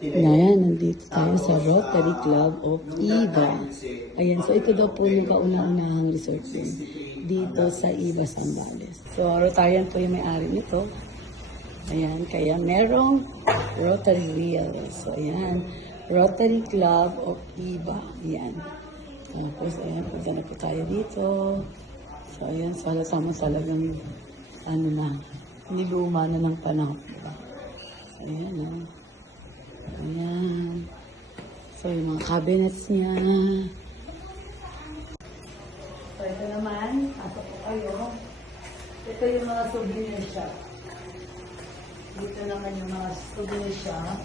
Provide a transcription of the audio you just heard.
Ayan, nandito tayo sa Rotary Club of Iba. Ayan, so ito daw po yung kauna-unahang resort din dito sa Iba, Zambales. So, Rotarian po yung may-ari nito. Ayan, kaya merong Rotary Wheel. So, ayan, Rotary Club of Iba. Ayan. Tapos, ayan, punta na po tayo dito. So, ayan, sama-sama talagang, ano na, niluma na ng panahon. Diba? So, ayan, ayan. So, yung mga cabinets niya. So, ito naman, pasok po kayo. Ito yung mga souvenir shop. Dito naman yung mga souvenir shop.